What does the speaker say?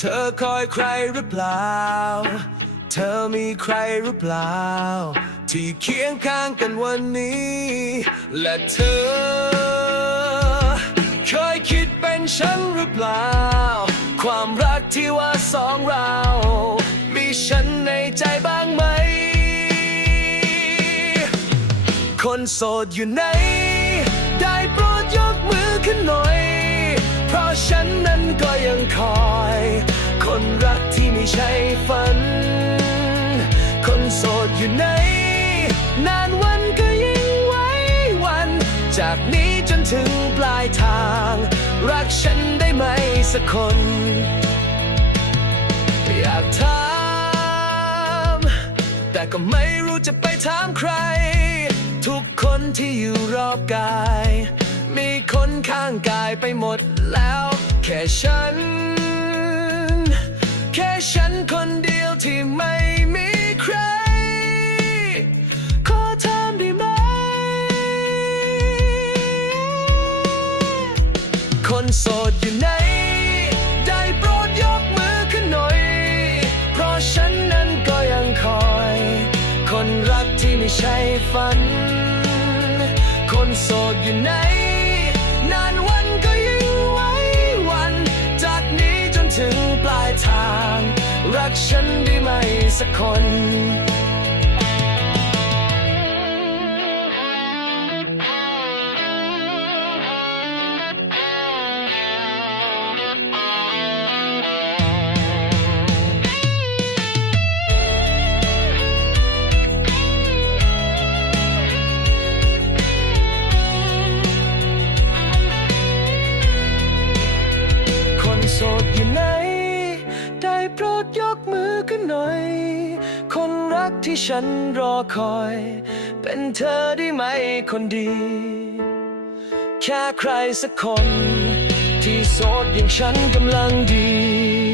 เธอคอยใครหรือเปล่า เธอมีใครหรือเปล่า ที่เคียงข้างกันวันนี้ และเธอ เคยคิดเป็นฉันหรือเปล่า ความรักที่ว่าสองเรา มีฉันในใจบ้างไหม คนโสดอยู่ไหน คนรักที่ไม่ใช่ฝัน คนโสดอยู่ไหน นานวันก็ยิ่งไว้วัน จากนี้จนถึงปลายทาง รักฉันได้ไหมสักคน อยากถามแต่ก็ไม่รู้จะไปถามใคร ทุกคนที่อยู่รอบกาย มีคนข้างกายไปหมดแล้ว แค่ฉัน ค่ฉันคนเดียวที่ไม่มีใคร ขอถามได้ไหม คนโสดอยู่ไหน ได้โปรดยกมือขึ้นหน่อย เพราะฉันนั้นก็ยังคอย คนรักที่ไม่ใช่ฝัน คนโสดอยู่ไหนน กฉันได้ไหมสักคน มือกันหน่อย คนรักที่ฉันรอคอย เป็นเธอได้ไหมคนดี แค่ใครสักคน ที่โสดอย่างฉันกำลังดี